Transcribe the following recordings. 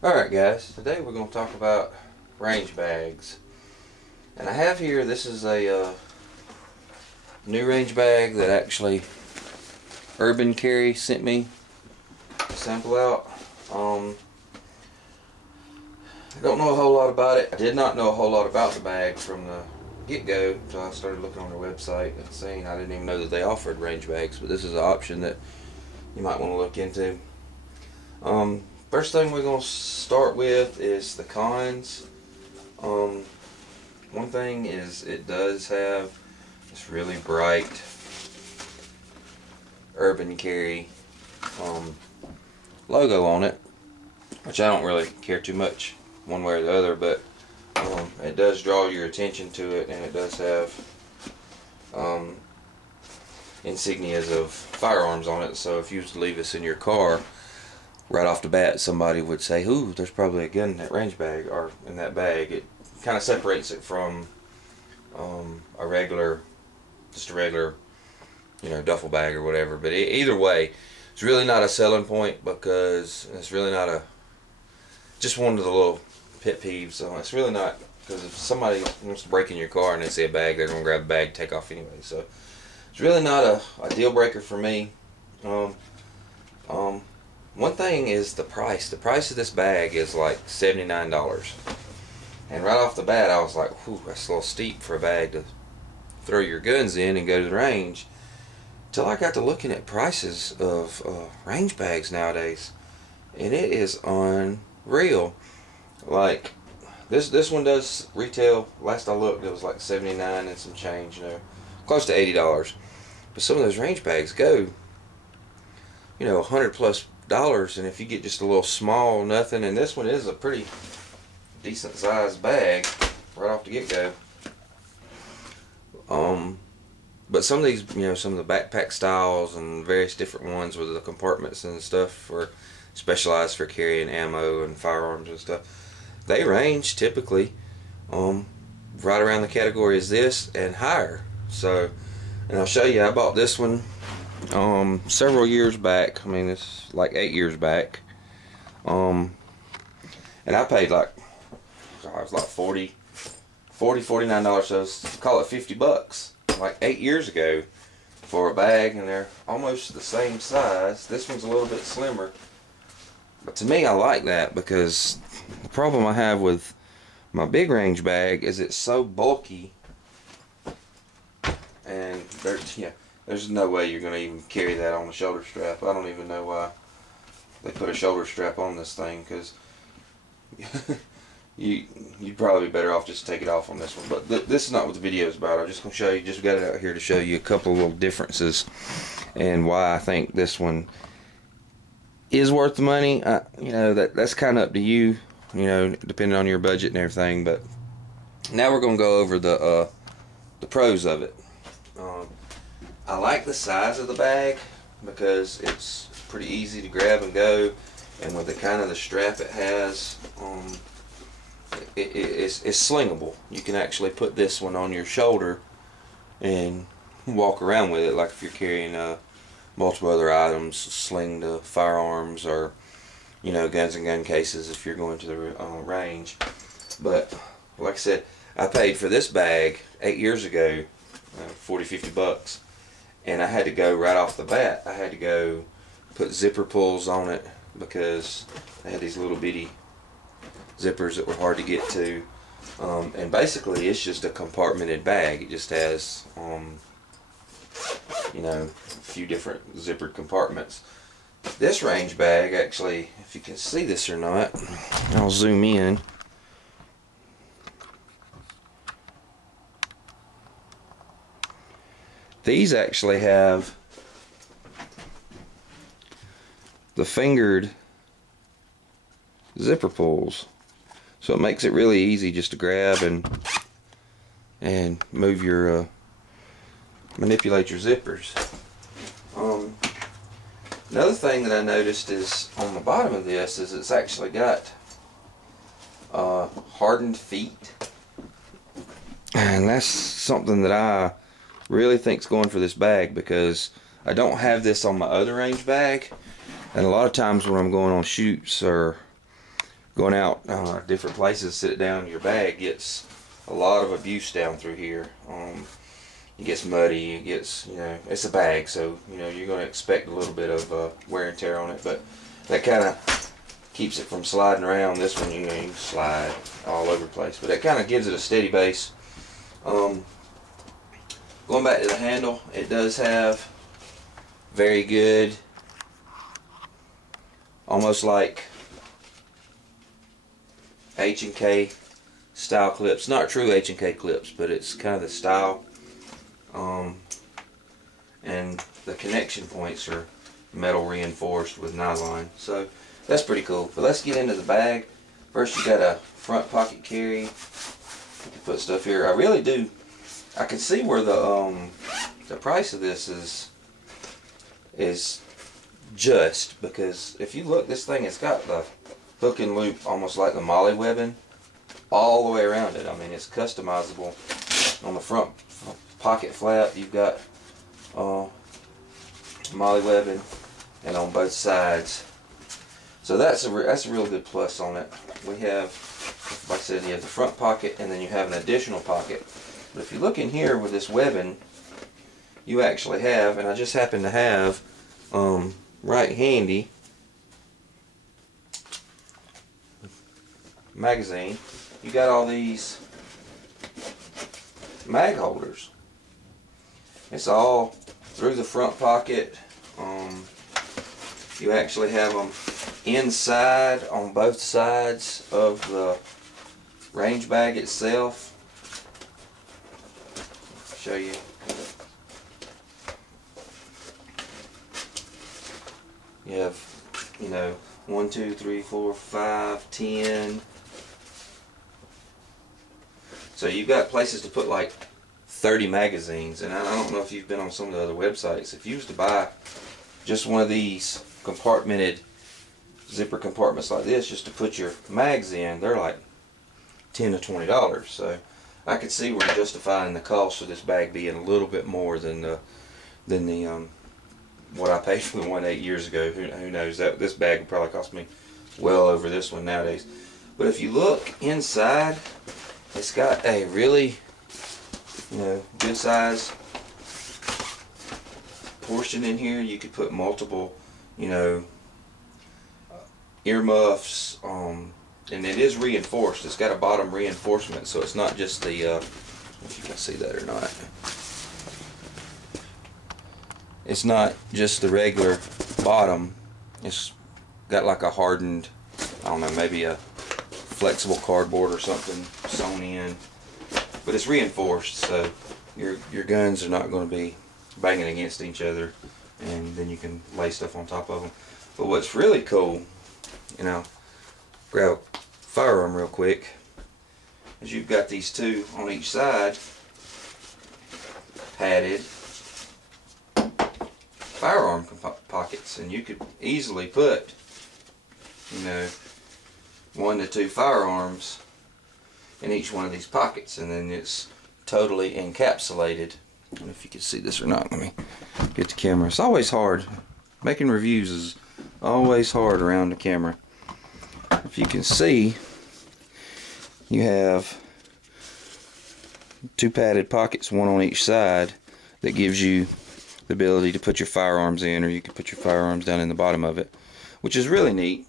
Alright guys, today we're going to talk about range bags. And I have here, this is a new range bag that actually Urban Carry sent me a sample out. I don't know a whole lot about it. I did not know a whole lot about the bag from the get-go until I started looking on their website and seeing. I didn't even know that they offered range bags, but this is an option that you might want to look into. First thing we're going to start with is the cons. One thing is it does have this really bright Urban Carry logo on it, which I don't really care too much one way or the other, but it does draw your attention to it, and it does have insignias of firearms on it. So if you was to leave this in your car, right off the bat somebody would say, ooh, there's probably a gun in that range bag, or in that bag. It kind of separates it from a regular, duffel bag or whatever. But either way, it's really not a selling point, because it's really not just one of the little pet peeves. It's really not, because if somebody wants to break in your car and they see a bag, they're going to grab the bag, take off anyway. So it's really not a deal breaker for me. One thing is the price. The price of this bag is like $79. And right off the bat I was like, whew, that's a little steep for a bag to throw your guns in and go to the range. Till I got to looking at prices of range bags nowadays, and it is unreal. Like this one does retail, last I looked it was like $79 and some change, close to $80. But some of those range bags go, $100+ and if you get just a little small nothing, and this one is a pretty decent sized bag right off the get-go. But some of these, some of the backpack styles and various different ones with the compartments and stuff for specialized for carrying ammo and firearms and stuff, they range typically right around the category as this and higher. So, and I'll show you, I bought this one several years back. I mean, it's like 8 years back, and I paid like, it was like $49, so let's call it $50, like 8 years ago, for a bag, and they're almost the same size. This one's a little bit slimmer, but to me I like that, because the problem I have with my big range bag is it's so bulky, and there's no way you're going to even carry that on the shoulder strap. I don't even know why they put a shoulder strap on this thing, because you'd probably be better off just to take it off on this one. But this is not what the video is about. I'm just going to show you, just got it out here to show you a couple of little differences and why I think this one is worth the money. That's kind of up to you, depending on your budget and everything. But now we're going to go over the pros of it. I like the size of the bag, because it's pretty easy to grab and go, and with the kind of the strap it has, it's slingable. You can actually put this one on your shoulder and walk around with it, like if you're carrying multiple other items, sling the firearms, or guns and gun cases if you're going to the range. But like I said, I paid for this bag 8 years ago $40-50, and I had to go right off the bat. I had to go put zipper pulls on it, because they had these little bitty zippers that were hard to get to, and basically it's just a compartmented bag. It just has a few different zippered compartments. This range bag, actually, if you can see this or not, I'll zoom in. These actually have the fingered zipper pulls, so it makes it really easy just to grab and move your manipulate your zippers. Another thing that I noticed is on the bottom of this is it's actually got hardened feet, and that's something that I really think's going for this bag, because I don't have this on my other range bag, and a lot of times when I'm going on shoots or going out different places, sit it down, your bag gets a lot of abuse down through here. It gets muddy, it gets, you know, it's a bag, so, you know, you're going to expect a little bit of wear and tear on it, but that kind of keeps it from sliding around. This one, you know, you can slide all over the place, but it kind of gives it a steady base. Going back to the handle, it does have very good, almost like H&K style clips. Not true H&K clips, but it's kind of the style. And the connection points are metal reinforced with nylon, so that's pretty cool. But let's get into the bag. First, you got a front pocket carry. You can put stuff here. I really do. I can see where the price of this is just, because if you look, this thing, it's got the hook and loop almost like the molly webbing all the way around it. I mean, it's customizable. On the front pocket flap, you've got molly webbing, and on both sides. So that's a real good plus on it. We have, like I said, you have the front pocket, and then you have an additional pocket. But if you look in here with this webbing, you actually have, and I just happen to have right handy, magazine. You got all these mag holders. It's all through the front pocket. You actually have them inside on both sides of the range bag itself. Show you. You have, you know, 1, 2, 3, 4, 5, 10. So you've got places to put like 30 magazines, and I don't know if you've been on some of the other websites. If you was to buy just one of these compartmented zipper compartments like this, just to put your mags in, they're like $10 to $20. So I could see where justifying the cost of this bag being a little bit more than the what I paid for the one 8 years ago. Who knows? This bag would probably cost me well over this one nowadays. But if you look inside, it's got a really, you know, good size portion in here. You could put multiple, you know, earmuffs, and it is reinforced. It's got a bottom reinforcement, so it's not just the, if you can see that or not. It's not just the regular bottom. It's got like a hardened, I don't know, maybe a flexible cardboard or something sewn in, but it's reinforced, so your guns are not going to be banging against each other, and then you can lay stuff on top of them. But what's really cool, you know, grab a firearm real quick, is you've got these two on each side padded firearm pockets, and you could easily put, you know, 1 to 2 firearms in each one of these pockets, and then it's totally encapsulated. I don't know if you can see this or not. Let me get the camera. It's always hard. Making reviews is always hard around the camera. If you can see, you have 2 padded pockets, 1 on each side, that gives you the ability to put your firearms in, or you can put your firearms down in the bottom of it, which is really neat,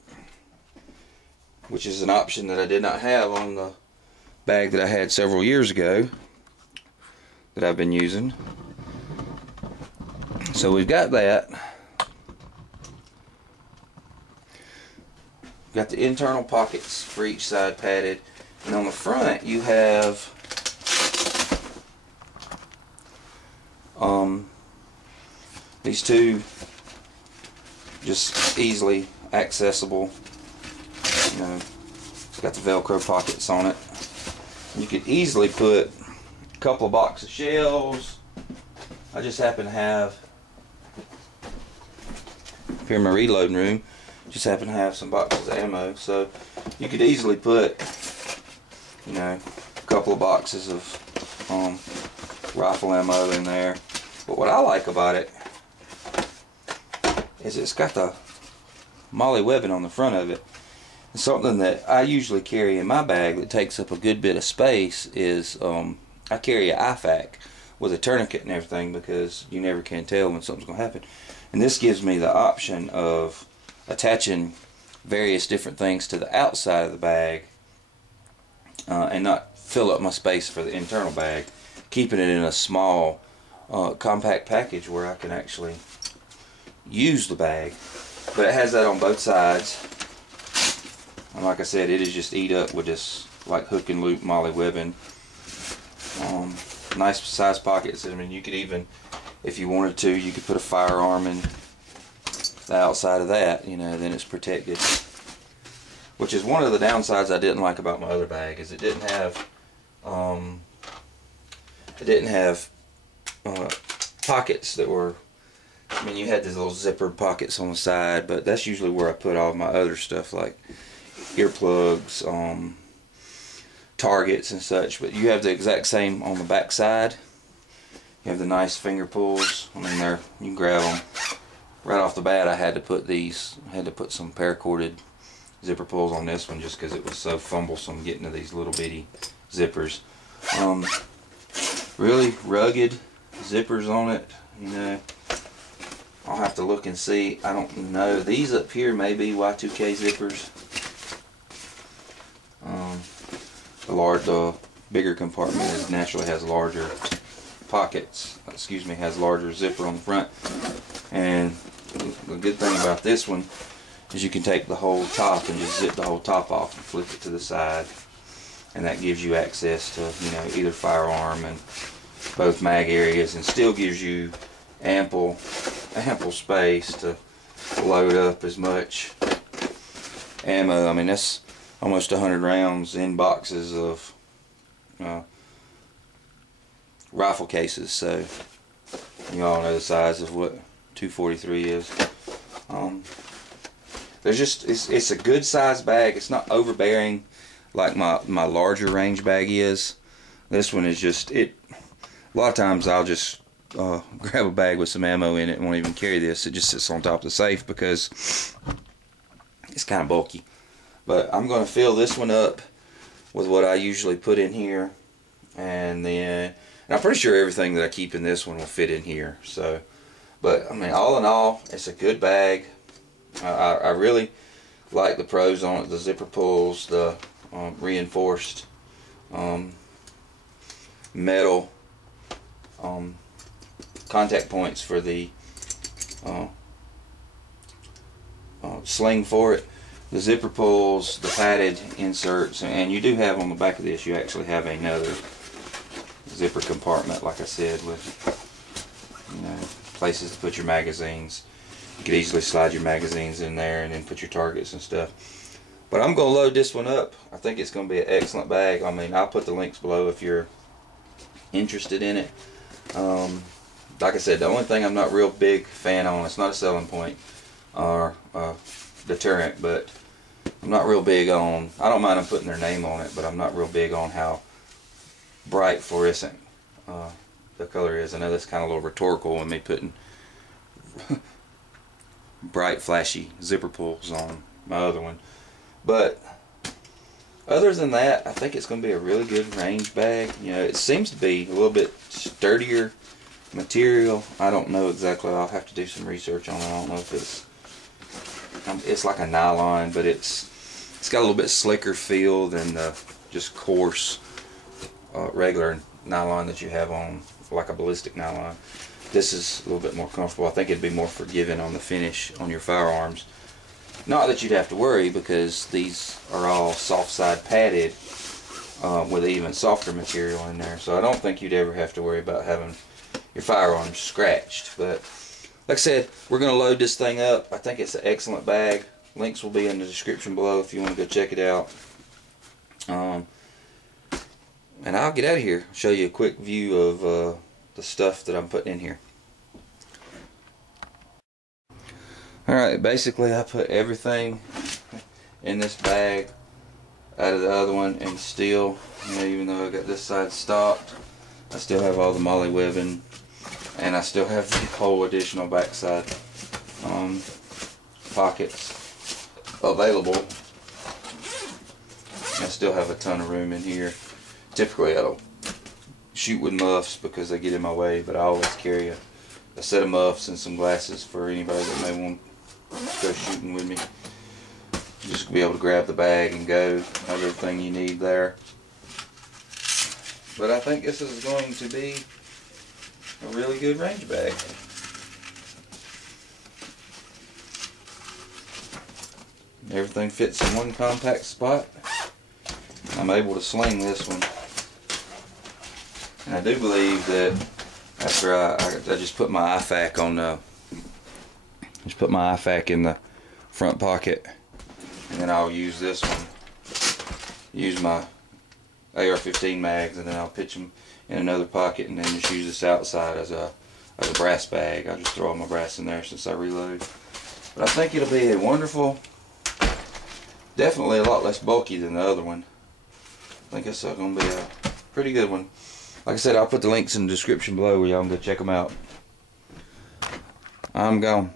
which is an option that I did not have on the bag that I had several years ago that I've been using. So we've got that. We've got the internal pockets for each side padded, and on the front you have these 2 just easily accessible, you know, it's got the Velcro pockets on it. You could easily put a couple of boxes of shells. I just happen to have, here in my reloading room, just happen to have some boxes of ammo, so you could easily put, you know, a couple of boxes of rifle ammo in there. But what I like about it is it's got the molly webbing on the front of it, Something that I usually carry in my bag that takes up a good bit of space is I carry an IFAK with a tourniquet and everything, because you never can tell when something's going to happen. And this gives me the option of attaching various different things to the outside of the bag and not fill up my space for the internal bag, keeping it in a small compact package where I can actually use the bag. But it has that on both sides, and like I said, it is just eat up with this like hook and loop MOLLE webbing. Nice size pockets. I mean, you could even, if you wanted to, you could put a firearm in the outside of that, you know, then it's protected. Which is one of the downsides I didn't like about my other bag, is it didn't have pockets that were, I mean, you had these little zippered pockets on the side, but that's usually where I put all my other stuff, like earplugs, targets and such. But you have the exact same on the back side. You have the nice finger pulls. I mean, you can grab them right off the bat. I had to put some paracorded zipper pulls on this one just because it was so fumblesome getting to these little bitty zippers. Really rugged zippers on it, you know. I'll have to look and see. I don't know. These up here may be Y2K zippers. The bigger compartment naturally has larger pockets. Excuse me, has larger zipper on the front. And the good thing about this one is you can take the whole top and just zip the whole top off and flip it to the side, and that gives you access to, you know, either firearm and both mag areas, and still gives you ample space to load up as much ammo. I mean, that's almost 100 rounds in boxes of rifle cases, so you all know the size of what 243 is. It's a good size bag. It's not overbearing like my larger range bag is. This one is just it. A lot of times I'll just grab a bag with some ammo in it and won't even carry this. It just sits on top of the safe because it's kind of bulky. But I'm going to fill this one up with what I usually put in here, and then I'm pretty sure everything that I keep in this one will fit in here. So, but I mean, all in all, it's a good bag. I really like the pros on it: the zipper pulls, the reinforced metal contact points for the sling for it, the zipper pulls, the padded inserts, and you do have on the back of this, you actually have another zipper compartment, like I said, with, you know, places to put your magazines. You could easily slide your magazines in there and then put your targets and stuff. But I'm going to load this one up. I think it's going to be an excellent bag. I mean, I'll put the links below if you're interested in it. Like I said, the only thing I'm not real big fan on, it's not a selling point or deterrent, but I'm not real big on, I don't mind them putting their name on it, but I'm not real big on how bright fluorescent the color is. I know that's kind of a little rhetorical with me putting bright flashy zipper pulls on my other one. But other than that, I think it's going to be a really good range bag. You know, it seems to be a little bit sturdier material. I don't know exactly. I'll have to do some research on it. I don't know if it's like a nylon, but it's got a little bit slicker feel than the just coarse regular nylon that you have on, like a ballistic nylon. This is a little bit more comfortable. I think it'd be more forgiving on the finish on your firearms. Not that you'd have to worry, because these are all soft side padded with even softer material in there. So I don't think you'd ever have to worry about having your firearms scratched. But like I said, we're going to load this thing up. I think it's an excellent bag. Links will be in the description below if you want to go check it out. And I'll get out of here. Show you a quick view of the stuff that I'm putting in here. Alright, basically I put everything in this bag out of the other one, and still, you know, even though I got this side stocked, I still have all the MOLLE webbing, and I still have the whole additional backside pockets available still have a ton of room in here. Typically I don't shoot with muffs because they get in my way, but I always carry a set of muffs and some glasses for anybody that may want to go shooting with me. Just be able to grab the bag and go. Have everything you need there. But I think this is going to be a really good range bag. Everything fits in one compact spot. I'm able to sling this one. And I do believe that after I just put my IFAK on in the front pocket, and then I'll use this one, use my AR-15 mags, and then I'll pitch them in another pocket, and then just use this outside as a brass bag. I'll just throw all my brass in there since I reload. But I think it'll be a wonderful, definitely a lot less bulky than the other one. I think it's going to be a pretty good one. Like I said, I'll put the links in the description below where y'all can go check them out. I'm gone.